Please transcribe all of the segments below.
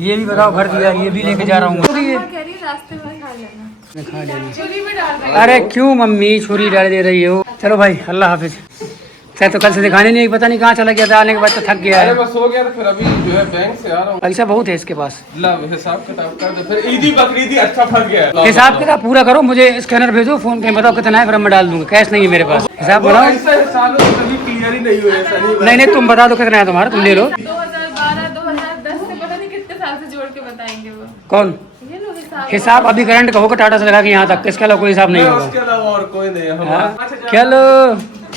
ये भी बताओ भर दिया, ये भी लेके जा रहा हूँ। रास्ते में खा लेना। छुरी भी डाल रही। अरे क्यों मम्मी छुरी डाल दे रही हो? चलो भाई अल्लाह हाफिज। तो कल से दिखाने नहीं, पता नहीं कहाँ चला गया था, आने के बाद तो थक गया है। बस हो गया तो फिर अभी जो है बैंक से आ रहा हूँ। पैसा बहुत है इसके पास। हिसाब किताब कर दो, फिर ईदी बकरीदी अच्छा फंस गया। हिसाब किताब पूरा करो, मुझे स्कैनर भेजो, फोन पे बताओ कितना है, फिर मैं डाल दूंगा। कैश नहीं है मेरे पास, हिसाब बनाओ। क्लियर ही नहीं हुए। नहीं तुम बता दो कितना है तुम्हारा, तुम ले लो। 2012 2010 से पता नहीं कितने साल से जोड़ के बताएंगे वो। कौन ये लो हिसाब? अभी करंट का होगा टाटा से लगा के यहाँ तक, इसके अलावा कोई हिसाब नहीं होगा। उसके अलावा और कोई नहीं है। हाँ? चलो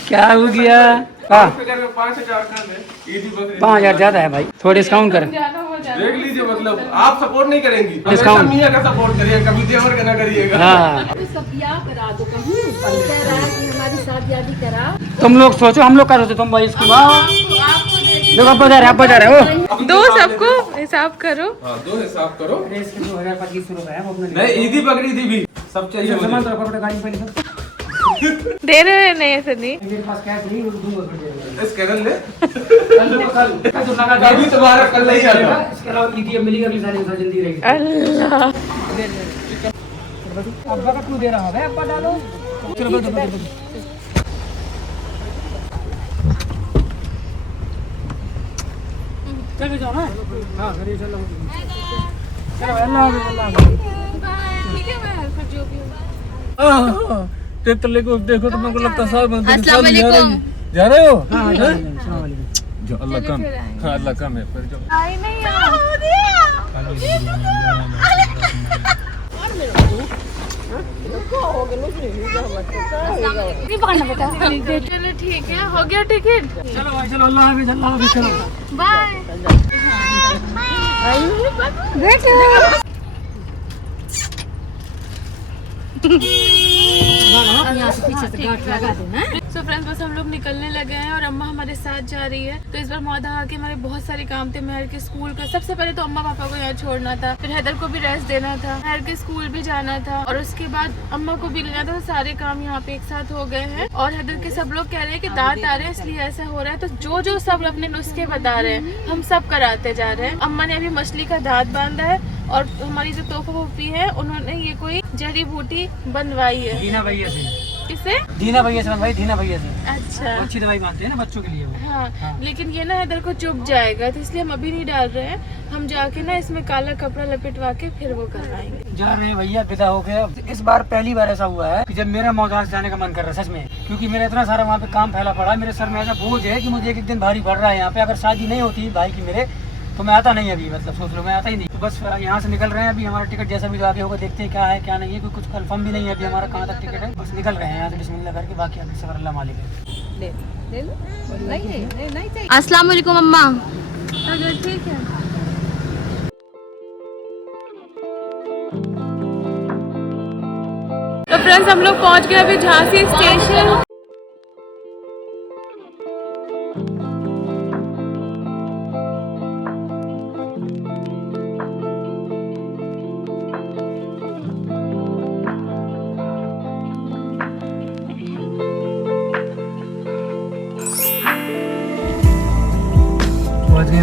क्या हो गया? हाँ 5,000 ज्यादा है भाई, थोड़ा डिस्काउंट कर। देख लीजिए, मतलब आप सपोर्ट नहीं करेंगी, डिस्काउंट मियां का सपोर्ट करिए, कभी देवर का ना करिएगा। हाँ करा दो कहीं हमारी शादी करा। तुम लोग सोचो, हम लोग कर सोचो, तुम भाई इसको देखो अब बता रहे हो। दो सबको हिसाब करो। हाँ, दो हिसाब करो। 2025 है वो अपने नहीं, ईदी बकरीदी भी सब चाहिए मुझे। सामान तो रखो अपने गाड़ी में पहले। दे रहे हैं नहीं ऐसे नहीं। मेरे पास कैश नहीं, वो दूंगा फिर। इस करन ले कल तो लगा अभी तुम्हारा कल नहीं आता। इसके अलावा ईटीएम मिलेगी अगली साल जल्दी रहेगी। अल्लाह अब्बा का क्यों दे रहा है? अब्बा डालो। चलो बैठो। चलो जाओ ना। हाँ चलो चलो अल्लाह ठीक है, मैं फिर जो भी होगा। ट्रैक्टर लेको देखो तो मेरे को लगता है साहब अस्सलाम वालेकुम। जा रहे हो? हाँ जो अल्लाह कम है। हाँ अल्लाह कम है, फिर जो आई नहीं चलो ठीक है, हो गया टिकट। चलो भाई चलो, अल्लाह हाफिज चलो। बाय। सो फ्रेंड्स बस हम लोग निकलने लगे हैं और अम्मा हमारे साथ जा रही है। तो इस बार मौदा आके हमारे बहुत सारे काम थे महर के स्कूल का। सबसे पहले तो अम्मा पापा को यहाँ छोड़ना था, फिर हैदर को भी रेस्ट देना था, महर के स्कूल भी जाना था और उसके बाद अम्मा को भी लेना था। तो सारे काम यहाँ पे एक साथ हो गए हैं और हैदर के सब लोग कह रहे हैं कि दांत आ रहे हैं इसलिए ऐसा हो रहा है। तो जो सब अपने नुस्खे बता रहे हैं हम सब कराते जा रहे हैं। अम्मा ने अभी मछली का दांत बांधा है और हमारी जो तोहफा फूफी है उन्होंने ये कोई जड़ी बूटी बनवाई है। दीना भैया से। किसे? दीना भैया से बनवाई, दीना भैया से। अच्छा अच्छी दवाई मानते हैं ना बच्चों के लिए वो। हाँ, लेकिन ये ना इधर को चुभ जाएगा तो इसलिए हम अभी नहीं डाल रहे हैं। हम जाके ना इसमें काला कपड़ा लपेटवा के फिर वो करवाएंगे। जा रहे हैं भैया, विदा हो गया। इस बार पहली बार ऐसा हुआ है कि जब मेरा मौदास जाने का मन कर रहा है सच में, क्योंकि मेरा इतना सारा वहाँ पे काम फैला पड़ा है। मेरे सर में ऐसा बोझ है कि मुझे एक दिन भारी पड़ रहा है यहाँ पे। अगर शादी नहीं होती भाई की मेरे तो मैं आता नहीं अभी, मतलब सोच लो मैं आता ही नहीं। तो बस यहाँ से निकल रहे हैं अभी। हमारा टिकट जैसा भी जो आगे होगा देखते हैं क्या है क्या नहीं है, क्योंकि कुछ कंफर्म भी नहीं है अभी हमारा कहाँ तक टिकट है। बस निकल रहे हैं यहाँ से बिस्मिल्लाह करके, बाकी आगे सफर अल्लाह मालिक है। अस्सलाम वालेकुम अम्मा। अगर ठीक है तो फ्रेंड्स हम लोग पहुँच गए अभी झांसी स्टेशन।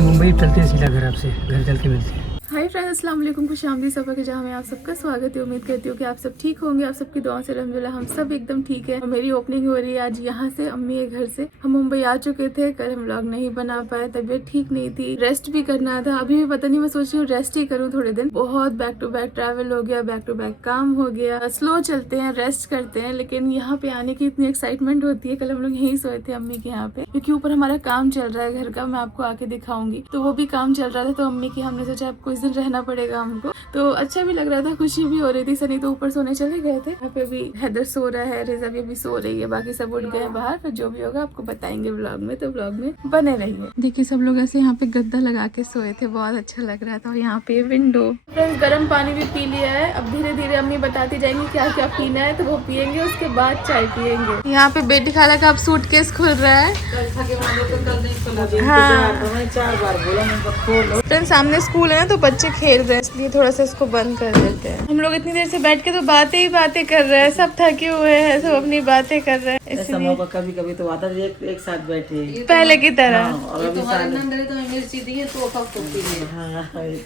मुंबई चलते हैं सीधा घर, आपसे घर चल के मिलते हैं। हाय फ्रेंड्स, अस्सलाम वालेकुम, खुश आमदी सफ़र के जहाँ में आप सबका स्वागत है। उम्मीद करती हूँ कि आप सब ठीक होंगे। आप सबकी दुआ से अल्हम्दुलिल्लाह हम सब एकदम ठीक है। और मेरी ओपनिंग हो रही है आज यहाँ से अम्मी के घर से। हम मुंबई आ चुके थे, कल हम व्लॉग नहीं बना पाए, तबीयत ठीक नहीं थी, रेस्ट भी करना था। अभी भी पता नहीं, मैं सोच रही हूँ रेस्ट ही करूँ थोड़े दिन। बहुत बैक टू बैक ट्रैवल हो गया, बैक टू बैक काम हो गया। स्लो चलते हैं, रेस्ट करते हैं, लेकिन यहाँ पे आने की इतनी एक्साइटमेंट होती है। कल हम लोग यहीं सोए थे अम्मी के यहाँ पे, क्योंकि ऊपर हमारा काम चल रहा है घर का। मैं आपको आके दिखाऊंगी। तो वो भी काम चल रहा था तो अम्मी की हमने सोचा अब कुछ दिन रहना पड़ेगा हमको। तो अच्छा भी लग रहा था, खुशी भी हो रही थी। सनी तो ऊपर सोने चले गए थे, यहाँ पे भी हैदर सो रहा है, रिजा भी अभी सो रही है, बाकी सब उठ गए बाहर। फिर जो भी होगा आपको बताएंगे व्लॉग में, तो व्लॉग में बने रहिए। देखिए सब लोग ऐसे यहाँ पे गद्दा लगा के सोए थे, बहुत अच्छा लग रहा था। और यहाँ पे विंडो। फ्रेंड्स गर्म पानी भी पी लिया है। अब धीरे धीरे अम्मी बताती जाएंगी क्या क्या पीना है, तो वो पियेंगे, उसके बाद चाय पियेंगे। यहाँ पे बेटी खाला का अब सूटकेस खुल रहा है। हाँ फ्रेंड्स सामने स्कूल है ना, तो बच्चे खेल रहे हैं इसलिए थोड़ा सा इसको बंद कर देते हैं। हम लोग इतनी देर से बैठ के तो बातें ही बातें कर रहे हैं, सब थके हुए हैं, सब अपनी बातें कर रहे हैं इसलिए कभी कभी तो आता है एक साथ बैठे पहले की तरह। और अभी मिर्ची दिए तो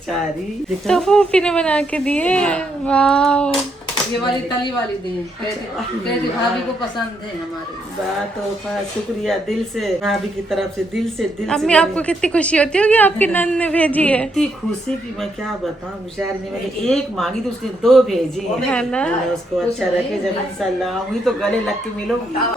चारी तो फूफी ने बना के दिए। वाह, ये वाली तली वाली दी कहते भाभी को पसंद है हमारे। बात तो शुक्रिया दिल से, भाभी की तरफ से दिल से अम्मी आपको कितनी खुशी होती होगी आपकी नंद ने भेजी है। इतनी खुशी की मैं क्या बताऊं, बेचारी ने मैंने एक मांगी तो उसने 2 भेजी है ना। उसको अच्छा रखे, जब इंशाल्लाह आऊंगी तो गले लग के मिलो।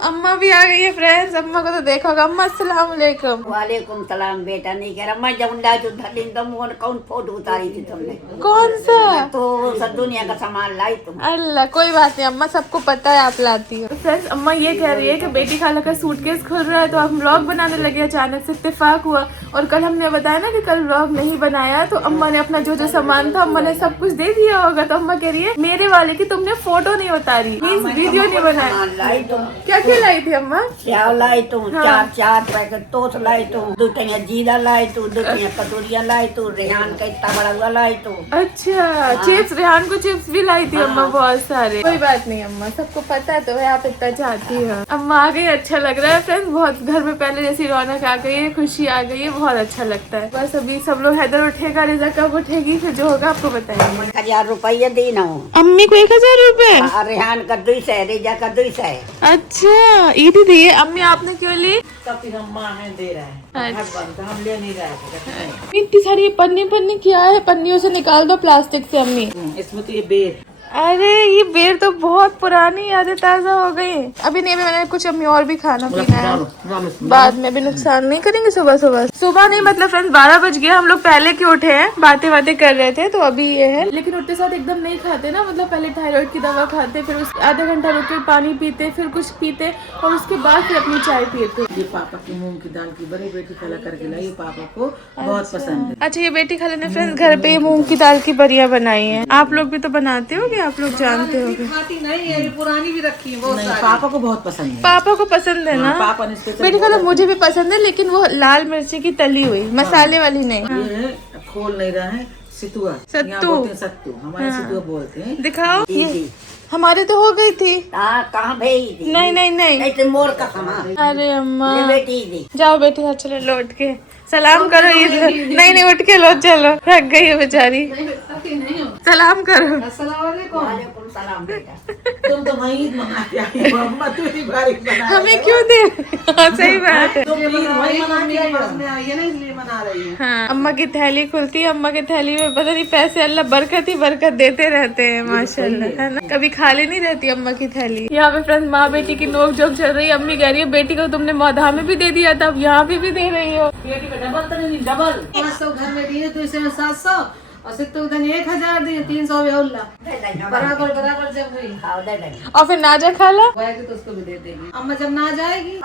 अम्मा भी आ गई है फ्रेंड्स, अम्मा को तो देखा होगा। अम्मा अस्सलाम वालेकुम। वालेकुम सलाम। बेटा नहीं कह रहा मैं जब लाइट धरली तो मुंह कौन फोटो उतारी थी तुमने? कौन सा? तो सब दुनिया का सामान लाई तुम। अल्लाह, कोई बात नहीं अम्मा, सबको पता है आप लाती हो। फ्रेंड्स अम्मा ये कह रही है कि बेटी खाला का सूटकेस खुल रहा है तो आप व्लॉग बनाने लगे, अचानक से इत्तेफाक हुआ। और कल हमने बताया ना कि कल व्लॉग नहीं बनाया, तो अम्मा ने अपना जो जो सामान था अम्मा ने सब कुछ दे दिया होगा। तो अम्मा कह रही है मेरे वाले की तुमने फोटो नहीं उतारी, मीन्स वीडियो नहीं बनाया। लाई तुम क्या क्या लाई थी अम्मा? क्या लाई तुम? 4 पैकेट टोस लाई तुम, 2 टैया जीरा लाई तू, 2 टैया कटोरिया लाई तू, रेहान का इतना बड़ा हुआ लाई तू। अच्छा, चिप्स, रेहान को चिप्स भी लाई थी अम्मा बहुत सारे। कोई बात नहीं अम्मा, सबको पता तो है आप इतना चाहती हो। अम्मा आ गई, अच्छा लग रहा है फ्रेंड्स, बहुत घर में पहले जैसी रौनक आ गई है, खुशी आ गई है, बहुत अच्छा लगता है। बस अभी सब लोग हैदर उठेगा, रिजा कब उठेगी, फिर जो होगा आपको बताएंगे। 1000 रुपया दी ना अम्मी को 1000 रुपए? रेहान का 200, रेजा का 200। अच्छा ईदी दी है अम्मी, आपने क्यों ली? तब फिर हम माँ है दे रहा है, हम ले नहीं रहे थे। इतनी सारी पन्नी क्या है, पन्नियों से निकाल दो प्लास्टिक से अम्मी। इसमें तो ये बेर, अरे ये बेर तो बहुत पुरानी यादें ताजा हो गई। अभी नहीं, अभी मैंने कुछ अम्मी और भी खाना पीना है, बाद में भी नुकसान नहीं करेंगे। सुबह नहीं, मतलब फ्रेंड्स 12 बज गया, हम लोग पहले के उठे हैं, बातें कर रहे थे तो अभी ये है। लेकिन उठते साथ एकदम नहीं खाते ना, मतलब पहले थायराइड की दवा खाते, फिर उस आधा घंटा रुक के पानी पीते, फिर कुछ पीते और उसके बाद फिर अपनी चाय पीते। ये पापा की मूंग की दाल की बड़ी बेटी खाला करके लाई, पापा को बहुत पसंद है। अच्छा ये बेटी खाला ने फ्रेंड्स घर पे मूंग की दाल की बरिया बनाई है। आप लोग भी तो बनाते हो, आप लोग जानते हो। खाती नहीं है, पुरानी भी रखी है बहुत नहीं, सारी। पापा को बहुत पसंद है। पापा को पसंद है ना? पापा ने स्पेशल बेटी खाला मुझे भी पसंद है, लेकिन वो लाल मिर्ची की तली हुई, मसाले वाली नहीं। ये है, खोल नहीं रहा है, सितुआ। सत्तू। यहाँ बोलते हैं सत्तू, हमारे सितुआ बोलते हैं। दिखाओ, ये हमारे तो हो गई थी। कहाँ भेज दी? नहीं तो मोर का सामान अरे अम्मा, बेटी दी। जाओ बेटी हाथ चलो लौट के सलाम करो। नहीं उठ के लो, चलो थक गई है बेचारी, सलाम करो। वालेकुम सलाम बेटा। तुम तो वही ईद मनाते आई हो, अम्मा तू ही बारीक बना। हमें क्यों दे? हाँ, सही बात है। तुम ईद वही मनाते आई हो। आई है ना, इसलिए मना रही है। हाँ, अम्मा की थैली खुलती है, अम्मा की थैली में पता नहीं पैसे अल्लाह बरकत ही बरकत देते रहते हैं माशाल्लाह, है ना। कभी खाली नहीं रहती अम्मा की थैली। यहाँ पे फ्रेंड्स माँ बेटी की नोक जोक चल रही है। अम्मी कह रही है बेटी को तुमने मौधा में भी दे दिया था, अब यहाँ पे भी दे रही हो। डबल तो नहीं, डबल 500 घर में दिए तो इसे 700 और सिर्फ उधर 1000 दिए, 300 बराबर जब हुई। और फिर नाजा खाला आएगी तो उसको भी दे देंगे। अम्मा जब ना जाएगी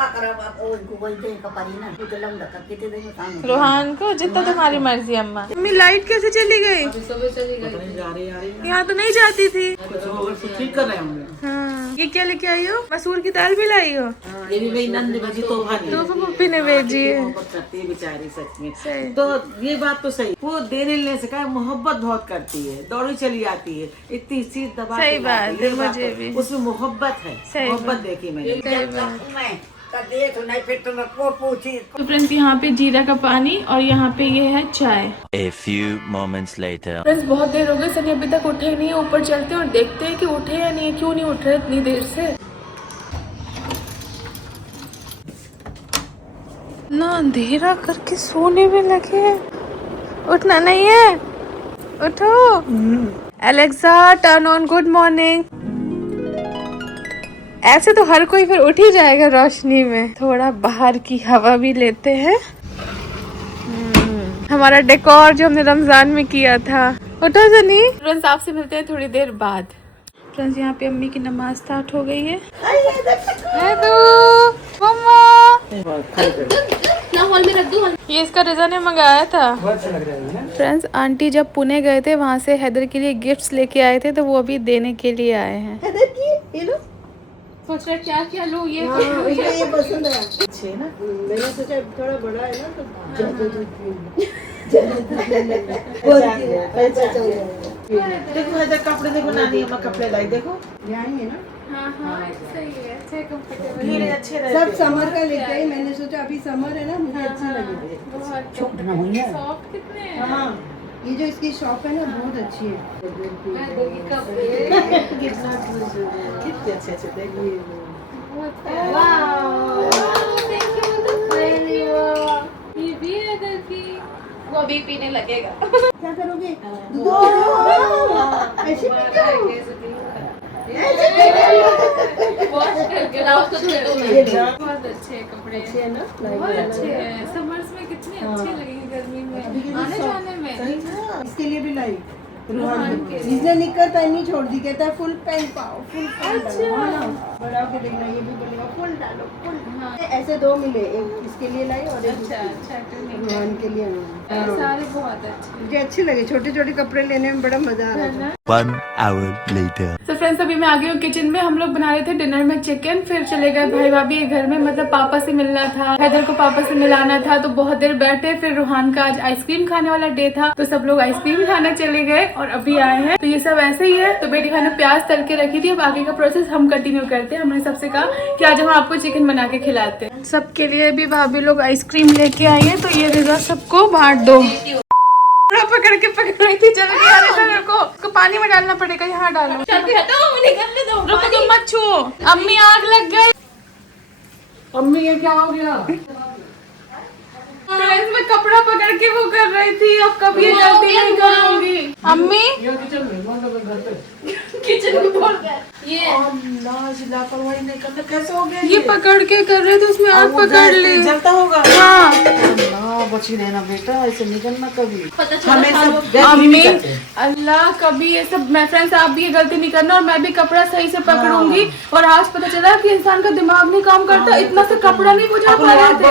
रोहान को, जितना तुम्हारी मर्जी अम्मा। मम्मी लाइट कैसे चली गई? सुबह चली गई। जा रही आ रही यहाँ तो नहीं जाती थी। कुछ होगा, कुछ ठीक कर रहे होंगे। हाँ, ये क्या लेके आई हो? मसूर की दाल भी लाई हो? ये भी मेरी नंद बजी तो तो पप्पी ने भेजी है। मोहब्बत करती है बेचारी सच में। सही। तो ये बात तो सही, वो देने लेने से क्या मोहब्बत बहुत करती है, दौड़ी चली आती है, इतनी चीज दबा सही के बात लाती है, ये बात मुझे तो- भी। उसमें मोहब्बत है, सही मोहब्बत देखी मैंने। फिर तुमको पूछी तो फ्रेंड्स यहाँ पे जीरा का पानी और यहाँ पे ये है चाय। A few moments later. Friends बहुत देर हो गई, सनी अभी तक उठे नहीं है। ऊपर चलते हैं और देखते हैं कि उठे या नहीं, क्यों नहीं उठ रहे इतनी देर से। ना अंधेरा करके सोने में लगे, उठना नहीं है, उठो। Alexa turn on good morning. ऐसे तो हर कोई फिर उठ ही जाएगा रोशनी में। थोड़ा बाहर की हवा भी लेते हैं। हमारा डेकोर जो हमने रमजान में किया था। उठो सनी। फ्रेंड्स आपसे मिलते हैं थोड़ी देर बाद। फ्रेंड्स यहाँ पे अम्मी की नमाज स्टार्ट हो गई है। मम्मा ना हॉल में रख दो। ये इसका रिजा ने मंगाया था। बहुत अच्छा लग रहा है ना। फ्रेंड्स आंटी जब पुणे गए थे, वहाँ से हैदर के लिए गिफ्ट्स लेके आए थे, तो वो अभी देने के लिए आए हैं। सोच रहे क्या लो ये ये पसंद है। अच्छे ना, मैंने सोचा थोड़ा बड़ा है ना तो देखो इधर कपड़े देखो, नानी अम्मा कपड़े लाई देखो, हाँ हाँ सही है, अच्छे कंफर्टेबल ये अच्छे रहते सब समर का लेके आई, मैंने सोचा अभी समर है ना, मुझे अच्छे लगे। बहुत सॉफ्ट कितने हैं। हाँ, ये जो इसकी शॉप है ना बहुत अच्छी है। मैं देखी कपड़े कितना खुश हो गए, कितने अच्छे अच्छे देखिए। बहुत प्यारे। ये भी है इधर की, वो अभी पीने लगेगा। क्या करोगे? ऐसे वॉश करके लाओ तो बहुत अच्छे कपड़े हैं ना, बहुत अच्छे हैं। समर्स में कितने अच्छे लगेंगे, गर्मी में आने जाने में। इसके लिए भी लाई इसने निक्कर पहननी छोड़ दी, कहता है फुल पैंट पाओ, फुल पैंट डालो। हाँ ना, बड़ा के देखना, ये भी बोलेगा फुल डालो, फुल। हाँ। ऐसे दो मिले, एक इसके लिए लाई और एक अच्छा अच्छा रोहन के लिए। सारे बहुत अच्छे। मुझे अच्छे लगे, छोटे छोटे कपड़े लेने में बड़ा मजा आ रहा था। 1 hour later. तो फ्रेंड्स अभी मैं आ गई हूँ किचन में। हम लोग बना रहे थे डिनर में चिकन, फिर चले गए भाई भाभी के घर में, मतलब पापा से मिलना था, हैदर को पापा से मिलाना था, तो बहुत देर बैठे। फिर रूहान का आज आइसक्रीम खाने वाला डे था, तो सब लोग आइसक्रीम खाने चले गए और अभी आए हैं। तो ये सब ऐसे ही है। तो बेटी खाने प्याज तल के रखी थी, अब आगे का प्रोसेस हम कंटिन्यू करते हैं। हमने सबसे कहा कि आज हम आपको चिकन बना के खिलाते हैं। सबके लिए भी भाभी लोग आइसक्रीम लेके आई है, तो ये रिजा सबको बांट दो। पकड़ रही थी, चल के आ रहा था मेरे को। उसको पानी में डालना पड़ेगा, यहाँ डालो। रुको तुम मत छुओ, अम्मी आग लग गई। अम्मी ये क्या हो गया? फ्रेंड्स मैं कपड़ा पकड़ के वो कर रही थी, अब कभी ये गलती नहीं करूंगी। अम्मी किचन में बोल ये लापरवाही नहीं करना, कैसे हो गया? ये पकड़ के कर रहे थे, उसमें आग पकड़ ली। जलता होगा। हाँ बची रहना बेटा, ऐसे निकलना कभी। अम्मी अल्लाह, कभी ये सब। मैं फ्रेंड्स आप भी ये गलती नहीं करना, और मैं भी कपड़ा सही से पकड़ूंगी। और आज पता चला कि इंसान का दिमाग नहीं काम करता, इतना से कपड़ा नहीं बुझा पा रहे थे।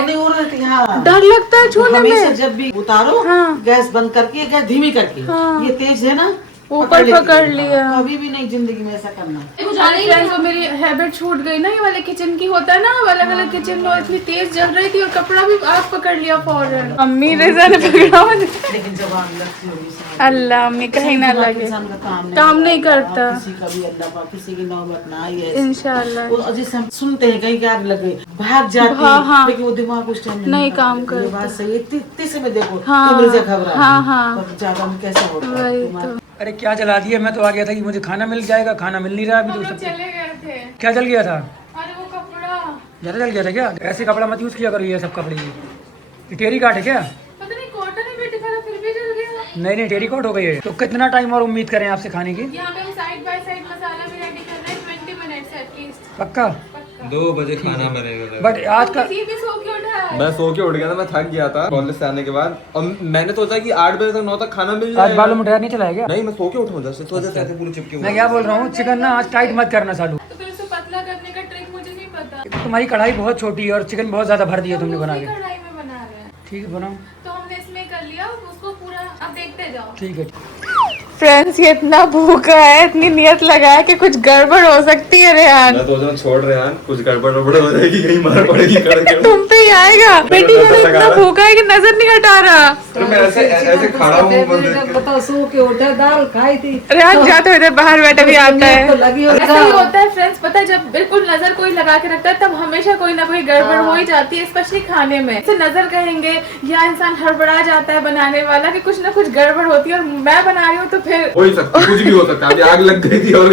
डर लगता है छूने हमेशा में। जब भी उतारो, गैस बंद करके, गैस धीमी करके। ये तेज है ना, ऊपर पकड़ लिया। कभी भी नहीं जिंदगी में ऐसा करना। फ्रेंड्स वो मेरी हैबिट छूट गई ना, ये वाले किचन की होता है ना, अलग अलग किचन में इतनी तेज जल रही थी और कपड़ा भी आग पकड़ लिया फौरन। अम्मी रेजा ने पकड़ा मुझे। लेकिन जब आग लगती होगी, अल्लाह अम्मी कहीं ना लगे, इंसान का काम नहीं करता। किसी का भी अल्लाह पाक किसी की नौबत ना आई है। इंशाल्लाह। वो जैसे हम सुनते हैं कहीं की आग लग गई, भाग जाते हैं, हाँ। लेकिन वो दिमाग उस टाइम नहीं काम ये करता। बात सही है। तीसरे में देखो, हाँ। तुम मुझे घबरा हाँ। ज्यादा में कैसा होता है वही तुम्हारा? तो। अरे क्या जला दिया, मैं तो आ गया था कि मुझे खाना मिल जाएगा, खाना मिल नहीं रहा अभी तो। चले गए थे। क्या जल गया था? अरे वो कपड़ा ज़्यादा जल गया था क्या? ऐसे कपड़ा मत यूज़ किया करो, ये सब कपड़े। ये टेरी काट है क्या? पता नहीं कॉटन है बेटे, था फिर भी जल गया। नहीं टेरी कॉट हो गई है। तो कितना टाइम और उम्मीद करें आपसे खाने की? यहाँ पे हम साइड बाय साइड मसाला भी रेडी कर रहे हैं, 20 मिनट्स एटलीस्ट। पक्का? 2 बजे खाना बनेगा। बट आज का किसी भी सो के उठा है। मैं सो के उठ गया था, मैं थक गया था कॉलेज से आने के बाद, और मैंने सोचा कि 8 बजे तक 9 तक खाना मिल आज जाएगा। बालू मुठैर नहीं चलाया क्या? नहीं, मैं सो के उठा जैसे तो जैसे ऐसे पूरे चिपके हुए। मैं क्या बोल रहा हूँ, चिकन ना आज टाइट मत करना सालू। तो फिर उसको पतला करने का ट्रिक मुझे नहीं पता। तुम्हारी कढ़ाई बहुत छोटी है और चिकन बहुत ज्यादा भर दिया तुमने बना के। कढ़ाई में बना रहे हैं, ठीक है बनाओ। तो हमने इसमें कर लिया उसको पूरा। अब देखते जाओ। ठीक है। फ्रेंड्स ये इतना भूखा है, इतनी नियत लगा है कि कुछ गड़बड़ हो सकती है रेहान। मैं सोच रहा हूँ छोड़ रेहान, कुछ गड़बड़ हो जाएगी, कहीं मार पड़ेगी करके। तुम पे ही आएगा। बेटी नजर लगा इतना रहा है। भूखा है कि नजर नहीं हटा रहा। तो मैं ऐसे खड़ा हूँ। बताओ, सो के उठा, दाल खाई थी, रेहान जाते हुए बाहर बैठा भी आता है। तो लगी हो ऐसा ही होता है फ्रेंड्स, पता है जब बिल्कुल नजर कोई लगा के रखता है तब हमेशा कोई ना कोई गड़बड़ हो ही जाती है, स्पेशली खाने में। जैसे नजर कहेंगे या इंसान हड़बड़ा जाता है बनाने वाला कि कुछ ना कुछ गड़बड़ होती है, और मैं बना रही हूँ तो फिर हो ही सकता, कुछ भी हो सकता है। अभी आग लग गई थी और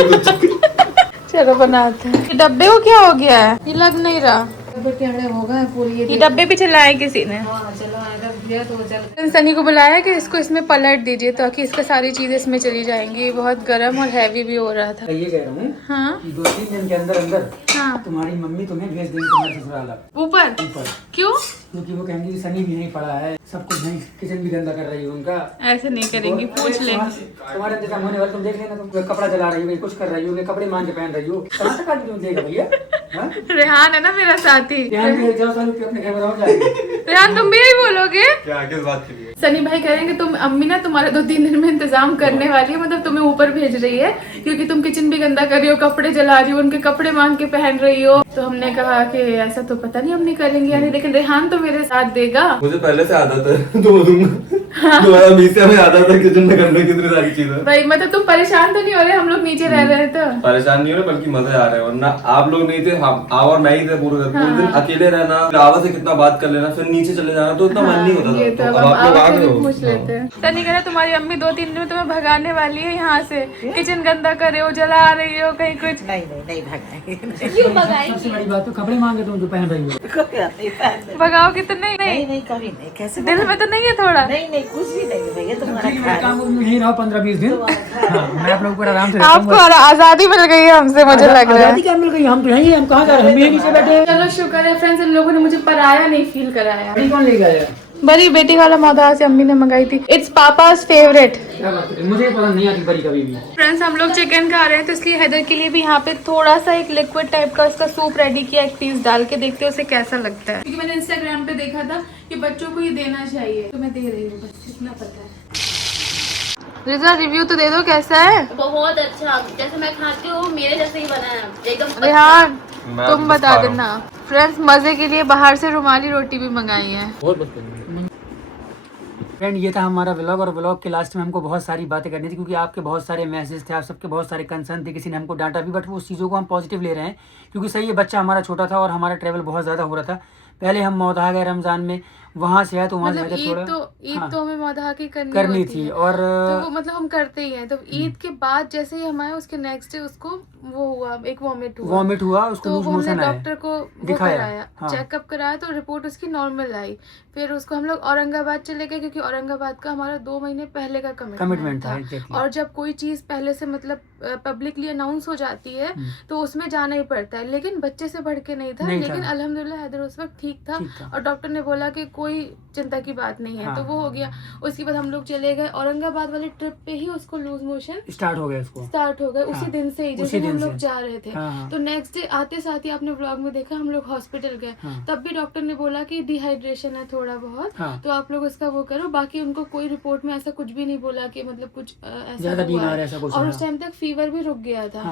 चलो बनाते हैं। ये डब्बे को क्या हो गया है? ये लग नहीं रहा। हो गए पूरी। ये डब्बे भी चलाए किसी ने। हाँ चलो, अगर दिया तो चल। सनी को बुलाया कि इसको इसमें पलट दीजिए ताकि इसका सारी चीजें इसमें चली जाएंगी। ये बहुत गर्म और हैवी भी हो रहा था। ये कह रहा हूँ हाँ कि 2-3 दिन के अंदर अंदर हाँ। तुम्हारी मम्मी तुम्हें भेज देंगी तुम्हारे ससुराल ऊपर ऊपर, क्यों? क्योंकि वो कहेंगे कि सनी भी नहीं पड़ा है, सब कुछ नहीं, किचन भी गंदा कर रही है उनका। ऐसे नहीं करेंगी, पूछ लेंगे। तुम्हारे इंतजाम होने वाले, तुम देख लेना, तुम कपड़ा जला रही हो, कुछ कर रही हो, कपड़े मांग के पहन रही हो, कहाँ तक आदमी तुम देगा भैया? हाँ? रेहान है ना मेरा साथी। ध्यान भी जाओ सालू कि अपने घर में रहो जाके। रेहान तुम भी यही बोलोगे? क्या किस बात के लिए? सनी भाई कहेंगे तुम अम्मी ना तुम्हारे 2-3 दिन में इंतजाम करने वाली है, मतलब तुम्हें ऊपर भेज रही है क्योंकि तुम किचन भी गंदा कर रही हो, कपड़े जला रही हो, उनके कपड़े मांग के पहन रही हो। तो हमने कहा कि ऐसा तो पता नहीं हम नहीं करेंगे यानी, लेकिन रेहान तो मेरे साथ देगा। मुझे पहले से आदत है, तो दूंगा। तुम्हारा मीसे में आता था किचन में करने कितनी सारी चीजें। भाई मतलब तुम परेशान तो नहीं हो रहे, हम लोग नीचे रह रहे हैं तो परेशान नहीं हो रहे बल्कि मजे आ रहे हैं। वरना आप लोग नहीं थे, हम और मैं ही थे पूरे दिन अकेले रहना, आवाज से कितना बात कर लेना, फिर नीचे चले जाना तो इतना मन नहीं होता ये था। तो अब आप लोग आ गए हो। पूछ लेते हैं। तनी कह रहा तुम्हारी अम्मी 2-3 दिन में तुम्हें भगाने वाली है यहाँ से, किचन गंदा कर रहे हो, जला रही हो कहीं कुछ। नहीं भागना क्यों भगाएंगी? सबसे बड़ी बात तो कपड़े मांगे तुम जो पहन रही हो। भगाओगे तो नहीं? नहीं कभी नहीं, कैसे दिल में तो नहीं है थोड़ा? नहीं कुछ भी नहीं भैया, तुम्हारा ठीक है, मैं काम में यहीं रहो 15-20 दिन। हाँ, मैं आप लोगों को आराम से आपको आजादी मिल गई है हमसे, मुझे लग रहा है। आजादी क्या मिल गई? हम तो यहीं, हम कहाँ जा रहे हैं? हम यहीं नीचे बैठे हैं। चलो शुक्र है फ्रेंड्स, इन लोगों ने मुझे पराया नहीं फील कराया। अभी कौन ले गया? बड़ी बेटी वाला मौदा से अम्मी ने मंगाई थी। It's papa's favourite. क्या बात है? मुझे पसंद नहीं आती बड़ी कभी भी। फ्रेंड्स हम लोग चिकन खा रहे हैं तो इसलिए हैदर के लिए भी यहाँ पे थोड़ा सा एक लिक्विड टाइप का इसका सूप रेडी किया, एक पीस डाल के देखते हैं उसे कैसा लगता है, क्योंकि मैंने इंस्टाग्राम पे देखा था कि बच्चों को ये देना चाहिए, तो मैं दे रही हूँ, बस इतना पता है। रिजा रिव्यू तो दे दो, कैसा है? बहुत अच्छा, जैसे मैं खाती हूँ मेरे जैसे ही बना है एकदम। रेहान तुम बता देना। फ्रेंड्स मजे के लिए बाहर से रुमाली रोटी भी मंगाई है। फ्रेंड ये था हमारा व्लॉग, और व्लॉग के लास्ट में हमको बहुत सारी बातें करनी थी, क्योंकि आपके बहुत सारे मैसेज थे, आप सबके बहुत सारे कंसर्न थे, किसी ने हमको डांटा भी, बट उस चीज़ों को हम पॉजिटिव ले रहे हैं, क्योंकि सही है बच्चा हमारा छोटा था और हमारा ट्रैवल बहुत ज़्यादा हो रहा था। पहले हम मौधा गए रमज़ान में, वहाँ से आए तो वहाँ से आए थे थोड़ा, ईद तो हमें मौदा की करनी थी, और तो वो मतलब हम करते ही हैं। तो ईद के बाद जैसे ही हम आए उसके नेक्स्ट डे उसको वो हुआ, एक वॉमिट हुआ, उसको तो लूज मोशन आया। डॉक्टर को दिखाया, चेकअप कराया तो रिपोर्ट उसकी नॉर्मल आई। फिर उसको हम लोग औरंगाबाद चले गए, क्योंकि औरंगाबाद का हमारा 2 महीने पहले का कमिटमेंट था। और जब कोई चीज पहले से मतलब पब्लिकली अनाउंस हो जाती है तो उसमें जाना ही पड़ता है, लेकिन बच्चे से बढ़ के नहीं था। लेकिन अल्हम्दुलिल्लाह हैदर उस वक्त ठीक था और डॉक्टर ने बोला कि कोई चिंता की बात नहीं है, तो वो हो गया। उसके बाद हम लोग चले गए औरंगाबाद वाले ट्रिप पे ही उसको लूज मोशन स्टार्ट हो गए उसी दिन से ही, जैसे हम लोग जा रहे थे। तो नेक्स्ट डे आते साथ ही आपने व्लॉग में देखा हम लोग हॉस्पिटल गए, तब भी डॉक्टर ने बोला कि डिहाइड्रेशन है थोड़ा बहुत, तो आप लोग इसका वो करो। बाकी उनको कोई रिपोर्ट में ऐसा कुछ भी नहीं बोला कि मतलब कुछ ऐसा बीमार ऐसा कुछ। और उस टाइम तक फीवर भी रुक गया था,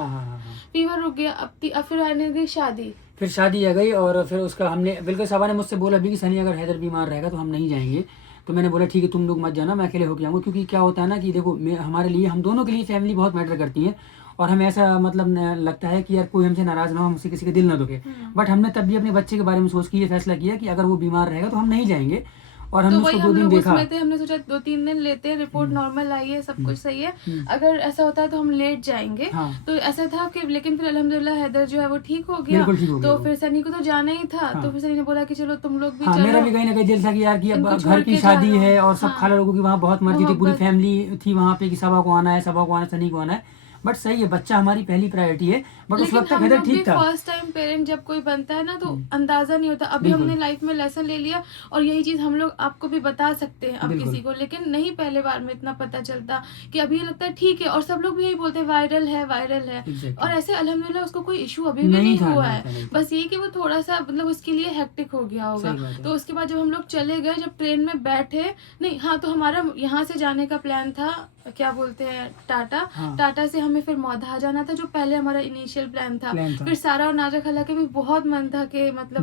फीवर रुक गया। अब फिर आने गई शादी, फिर शादी आ गई, और फिर उसका हमने बिल्कुल सबा ने मुझसे बोला भी कि सनी अगर हैदर बीमार रहेगा तो हम नहीं जाएंगे। तो मैंने बोला ठीक है तुम लोग मत जाना, मैं अकेले होके आऊँगा, क्योंकि क्या होता है ना कि देखो हमारे लिए, हम दोनों के लिए फैमिली बहुत मैटर करती है, और हमें ऐसा मतलब लगता है कि यार कोई हमसे नाराज ना हो, हमसे किसी के दिल ना दुखे। बट हमने तब भी अपने बच्चे के बारे में सोच के ये फैसला किया कि अगर वो बीमार रहेगा तो हम नहीं जाएंगे। और हमने उसको 2 दिन देखा, हमने सोचा 2-3 दिन लेते हैं, रिपोर्ट नॉर्मल आई है, सब कुछ सही है, अगर ऐसा होता है तो हम लेट जाएंगे। तो ऐसा था कि लेकिन फिर अल्हम्दुलिल्लाह हैदर जो है वो ठीक हो गया। तो फिर सनी को तो जाना ही था, तो फिर सनी ने बोला कि चलो तुम लोग भी। मेरा भी कहीं ना कहीं दिल था कि यार कि अब घर की शादी है, और सब खाला लोगों की वहाँ बहुत मर्जी थी, पूरी फैमिली थी वहाँ पे कि सबा को आना है, सनी को आना है। बट सही है, बच्चा हमारी पहली प्रायोरिटी है, बट उस वक्त हैदर ठीक था। फर्स्ट टाइम पेरेंट जब कोई बनता है ना तो अंदाजा नहीं होता। अभी हमने लाइफ में लेसन ले लिया, और यही चीज हम लोग आपको भी बता सकते हैं अब किसी को, लेकिन नहीं पहले बार में इतना पता चलता कि अभी लगता है ठीक है, और सब लोग भी यही बोलते हैं वायरल है। और ऐसे अल्हम्दुलिल्लाह उसको कोई इशू अभी भी नहीं हुआ है, बस ये कि वो थोड़ा सा मतलब उसके लिए हेक्टिक हो गया होगा। तो उसके बाद जब हम लोग चले गए, जब ट्रेन में बैठे, नहीं हाँ तो हमारा यहाँ से जाने का प्लान था, क्या बोलते हैं टाटा से हमें फिर मौधा जाना था, जो पहले हमारा इनिशियल प्लान था। फिर सारा और नाजा खाला के भी बहुत मन था कि मतलब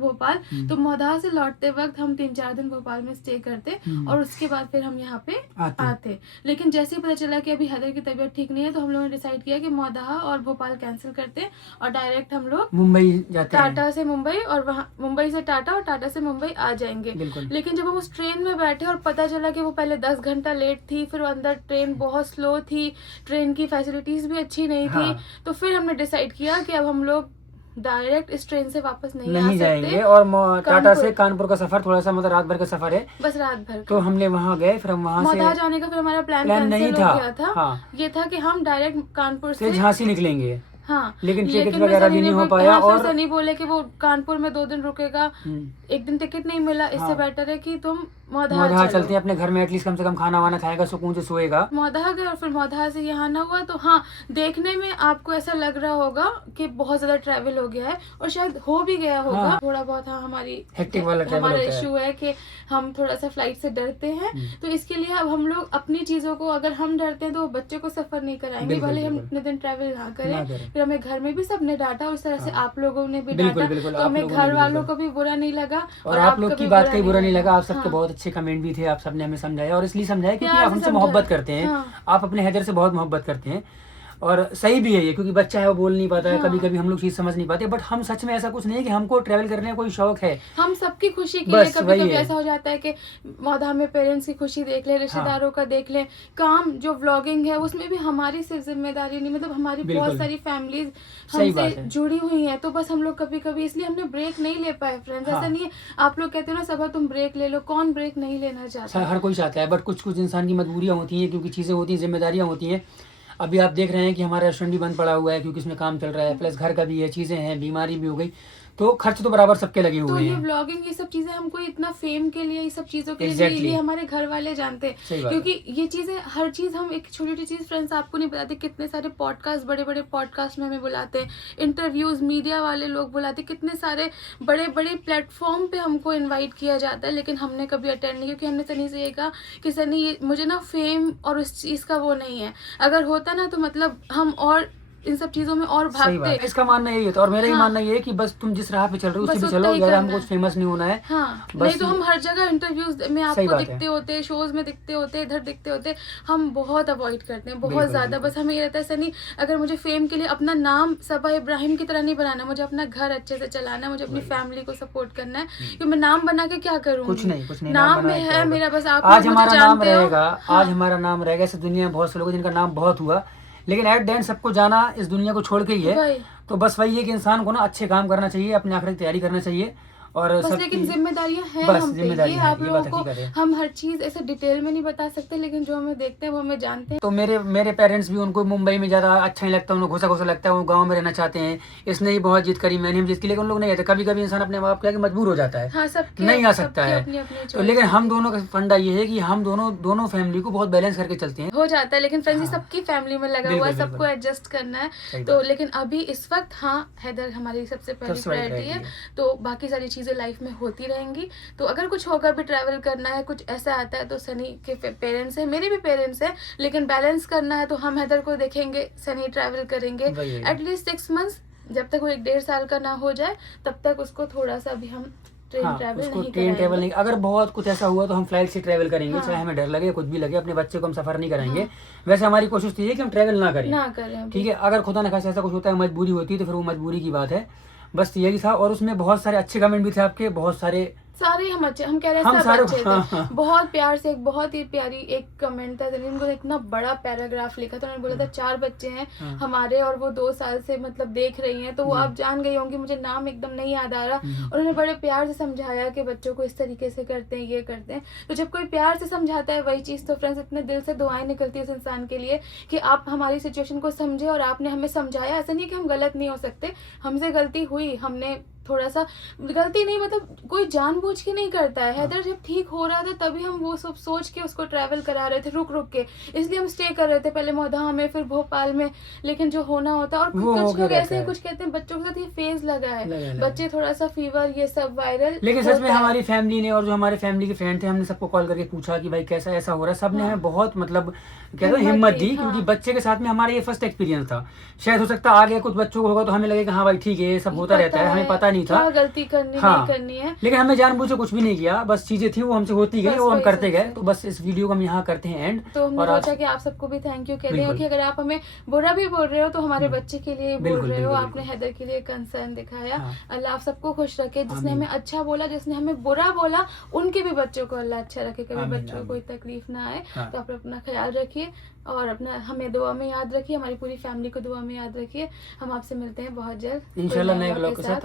भोपाल। तो मौधा से लौटते वक्त हम 3-4 दिन भोपाल में स्टे करते, और उसके बाद फिर हम यहाँ पे आते। लेकिन जैसे ही पता चला कि अभी हैदर की तबीयत ठीक नहीं है, तो हम लोगों ने डिसाइड किया कि मौधा और भोपाल कैंसिल करते और डायरेक्ट हम लोग मुंबई जाते, टाटा से मुंबई, और वहाँ मुंबई से टाटा और टाटा से मुंबई आ जाएंगे। लेकिन जब हम उस ट्रेन में बैठे और पता चला कि वो पहले 10 घंटा लेट थी, फिर अंदर ट्रेन बहुत स्लो थी, ट्रेन की फैसिलिटीज भी अच्छी नहीं थी, तो फिर हमने डिसाइड किया कि अब हम लोग डायरेक्ट इस ट्रेन से वापस नहीं जाएंगे। और टाटा से कानपुर का सफर थोड़ा सा मतलब रात भर का सफर है, बस रात भर। तो हमने वहाँ गए, फिर हम वहाँ से जाने का फिर हमारा प्लान नहीं था। ये था कि हम डायरेक्ट कानपुर से झांसी निकलेंगे। हाँ, लेकिन टिकट वगैरह भी नहीं हो पाया, और सनी बोले कि वो कानपुर में 2 दिन रुकेगा, 1 दिन टिकट नहीं मिला, इससे बेटर है कि तुम मौधा चलते हैं अपने घर में, एटलीस्ट कम से कम खाना वाना खाएगा, सुकून से सोएगा। मौधा गए, और फिर मौधा से यहाँ ना हुआ। तो हाँ, देखने में आपको ऐसा लग रहा होगा कि बहुत ज्यादा ट्रैवल हो गया है, और शायद हो भी गया होगा थोड़ा बहुत। हाँ, हमारा इशू है कि हम थोड़ा सा फ्लाइट से डरते हैं, तो इसके लिए अब हम लोग अपनी चीजों को, अगर हम डरते हैं तो बच्चे को सफर नहीं कराएंगे, भले हम इतने दिन ट्रैवल ना करें। फिर हमें घर में भी सबने डांटा, उस तरह से आप लोगों ने भी डांटा, तो हमें घर वालों को भी बुरा नहीं लगा, और आप लोग की बात का बुरा नहीं लगा। आप सबके बहुत अच्छे कमेंट भी थे, आप सबने हमें समझाया, और इसलिए समझाया क्योंकि प्यार आप से हमसे समझाया। मोहब्बत करते हैं। हाँ। आप अपने हैदर से बहुत मोहब्बत करते हैं, और सही भी है ये, क्योंकि बच्चा है वो बोल नहीं पाता है, हाँ। कभी कभी हम लोग चीज़ समझ नहीं पाते, बट हम सच में ऐसा कुछ नहीं है कि हमको ट्रैवल करने का कोई शौक है। हम सबकी खुशी के बस लिए कभी वही कभी है। ऐसा हो जाता है कि मौधा में पेरेंट्स की खुशी देख ले, रिश्तेदारों का देख ले, काम जो व्लॉगिंग है उसमें भी हमारी सिर्फ जिम्मेदारी नहीं, मतलब हमारी बहुत बिल्कुल। सारी फैमिलीज सही बात हमसे है। जुड़ी हुई हैं, तो बस हम लोग कभी कभी इसलिए हमने ब्रेक नहीं ले पाए फ्रेंड्स। ऐसा हाँ। नहीं है, आप लोग कहते हो ना सबा तुम ब्रेक ले लो, कौन ब्रेक नहीं लेना चाहता। हर कोई चाहता है, बट कुछ कुछ इंसान की मजबूरियाँ होती हैं, क्योंकि चीज़ें होती हैं, जिम्मेदारियाँ होती हैं। अभी आप देख रहे हैं कि हमारा रेस्टोरेंट भी बंद पड़ा हुआ है, क्योंकि इसमें काम चल रहा है, प्लस घर का भी है, चीज़ें हैं, बीमारी भी हो गई, तो खर्च तो बराबर सबके लगे तो हुए ये हैं। व्लॉगिंग ये सब चीजें हमको इतना फेम के लिए, ये सब चीजों के लिए Exactly. ये हमारे घर वाले जानते हैं, सही बात है। क्योंकि ये चीजें हर चीज हम एक छोटी छोटी चीज फ्रेंड्स आपको नहीं बताते। कितने सारे पॉडकास्ट, बड़े बड़े पॉडकास्ट में हमें बुलाते हैं, इंटरव्यूज मीडिया वाले लोग बुलाते हैं, कितने सारे बड़े बड़े प्लेटफॉर्म पे हमको इनवाइट किया जाता है, लेकिन हमने कभी अटेंड नहीं, क्योंकि हमने सनी से ये कहा कि सनी ये मुझे ना फेम और उस चीज का वो नहीं है, अगर होता ना तो मतलब हम और इन सब चीजों में और सही बात है। भागते। इसका मानना यही होता है, और मेरा ही हाँ। मानना ये है कि बस तुम जिस राह पे चल रहे हो बस उसी पे उतना चलो, ही ज़्यादा करना हमको कुछ है। फेमस नहीं होना है। हाँ, बस नहीं तो हम हर जगह इंटरव्यूज में सही आपको बात है। दिखते होते, शोज में दिखते होते, इधर दिखते होते, हम बहुत अवॉइड करते हैं, बहुत बिल्कुल, ज्यादा। बिल्कुल। बस हमें ये रहता है सनी, अगर मुझे फेम के लिए अपना नाम सबा इब्राहिम की तरह नहीं बनाना, मुझे अपना घर अच्छे से चलाना है, मुझे अपनी फैमिली को सपोर्ट करना है, कि मैं नाम बना के क्या करूँगी? कुछ नहीं, नाम में बनाया क्या है होगा। मेरा, बस आप आज लोग मुझे हमारा नाम जानते हो। रहेगा, हाँ। आज हमारा नाम रहेगा, इस दुनिया में बहुत से लोग हैं जिनका नाम बहुत हुआ, लेकिन एट द एंड सबको जाना इस दुनिया को छोड़ के ही है। वही। तो बस वही है कि इंसान को ना अच्छे काम करना चाहिए, अपने आखिर की तैयारी करना चाहिए, और बस सबकी लेकिन जिम्मेदारियां हैं बस हम पे, जिम्मेदारी ये है, आप ये लोगों बात को हकीकत है। हम हर चीज ऐसे डिटेल में नहीं बता सकते, लेकिन जो हमें देखते हैं वो हमें जानते हैं। तो मेरे पेरेंट्स भी, उनको मुंबई में ज़्यादा अच्छा नहीं लगता, उनको घुसा घुसा लगता है, वो गांव में रहना चाहते हैं। इसने ही बहुत जिद करी, मैंने भी जिद की, लेकिन उन लोग नहीं आते। कभी कभी इंसान अपने माँ बाप के आगे मजबूर हो जाता है, हाँ, सबके नहीं आ सकता सबकी है। अपनी-अपनी तो choice लेकिन हम दोनों का फंडा ये है कि हम दोनों फैमिली को बहुत बैलेंस करके चलते हैं। हो जाता है, लेकिन फ्रेंड्स सबकी फैमिली में लगा हुआ है, बिल्कुल, सबको बिल्कुल। एडजस्ट करना है। सही तो बात। लेकिन अभी इस वक्त हाँ, हैदर हमारी सबसे पहली सबसे बड़ी प्रायोरिटी है, priority तो बाकी सारी चीजें लाइफ में होती रहेंगी। तो अगर कुछ होगा भी, ट्रैवल करना है, कुछ ऐसा आता है, तो सनी के पेरेंट्स हैं, मेरे भी पेरेंट्स हैं, लेकिन बैलेंस करना है तो हम हैदर को देखेंगे, सनी ट्रैवल करेंगे वही है। एटलीस्ट 6 मंथ्स, जब तक वो 1.5 साल का ना हो जाए तब तक उसको थोड़ा सा भी हम ट्रेन हाँ, ट्रैवल उसको नहीं ट्रेन ट्रैवल कराएंगे। नहीं, अगर बहुत कुछ ऐसा हुआ तो हम फ्लाइट से ट्रैवल करेंगे, हाँ। चाहे हमें डर लगे, कुछ भी लगे, अपने बच्चे को हम सफर नहीं कराएंगे। वैसे हमारी कोशिश तो ये है कि हम ट्रैवल ना करें, ना करें अभी। ठीक है। अगर खुदा न खास्ता ऐसा कुछ होता है, मजबूरी होती है, तो फिर वो मजबूरी की बात है। बस यही था, और उसमें बहुत सारे अच्छे कमेंट भी थे आपके, बहुत सारे सारे हम अच्छे, हम कह रहे हम हैं सब सारे- अच्छे हाँ, थे। हाँ। बहुत प्यार से एक बहुत ही प्यारी एक कमेंट था, जिनको इतना बड़ा पैराग्राफ लिखा था, उन्होंने बोला था 4 बच्चे हैं हमारे और वो 2 साल से मतलब देख रही हैं, तो वो आप जान गई होंगी, मुझे नाम एकदम नहीं याद आ रहा। उन्होंने बड़े प्यार से समझाया कि बच्चों को इस तरीके से करते हैं, ये करते हैं। तो जब कोई प्यार से समझाता है वही चीज़, तो फ्रेंड्स इतने दिल से दुआएं निकलती है उस इंसान के लिए कि आप हमारी सिचुएशन को समझे और आपने हमें समझाया। ऐसा नहीं है कि हम गलत नहीं हो सकते, हमसे गलती हुई, हमने थोड़ा सा गलती नहीं, मतलब कोई जानबूझ के नहीं करता है। हैदर जब ठीक हो रहा था तभी हम वो सब सोच के उसको ट्रैवल करा रहे थे, रुक रुक के, इसलिए हम स्टे कर रहे थे, पहले मोधा में, फिर भोपाल में। लेकिन जो होना होता है, और वो हो कुछ गया लोग रहता ऐसे ही है। कुछ कहते हैं बच्चों के साथ ये फेज लगा लगा है, है। बच्चे थोड़ा सा फीवर ये सब वायरल। लेकिन सच में हमारी फैमिली ने, और जो हमारे फैमिली के फ्रेंड थे, हमने सबको कॉल करके पूछा कि भाई कैसा ऐसा हो रहा है। सबने हमें बहुत मतलब कहते हैं हिम्मत दी, हाँ। क्योंकि बच्चे के साथ में हमारा ये फर्स्ट एक्सपीरियंस था। शायद हो सकता आगे कुछ बच्चों को होगा तो हमें लगे कि हाँ भाई ठीक है, ये सब होता रहता है, हमें पता नहीं था क्या गलती करनी हाँ। नहीं करनी है। लेकिन हमने जानबूझ के कुछ भी नहीं किया, बस चीजें थी वो हमसे होती गई, बस वो हम वही करते सब गए। से। तो बस इस वीडियो को हम यहाँ करते हैं एंड। तो हमने और आज सोचा कि आप सबको भी थैंक यू कहते हैं बिल्कुल। कि अगर आप हमें बुरा भी बोल रहे हो तो हमारे बच्चे के लिए बोल बिल्कुल, रहे हो, बिल्कुल, आपने हैदर के लिए कंसर्न दिखाया। हाँ। अल्लाह आप सबको खुश रखे, जिसने आमीन। हमें अच्छा बोला, जिसने हमें बुरा बोला, उनके भी बच्चों को अल्लाह अच्छा रखे, कभी आमीन, बच्चों को कोई तकलीफ ना आए। हाँ। तो आप अपना ख्याल रखिए और अपना हमें दुआ में याद रखिए, हमारी पूरी फैमिली को दुआ में याद रखिए। हम आपसे मिलते हैं बहुत जल्द इंशाल्लाह कोई नए व्लॉग ब्लॉग के साथ।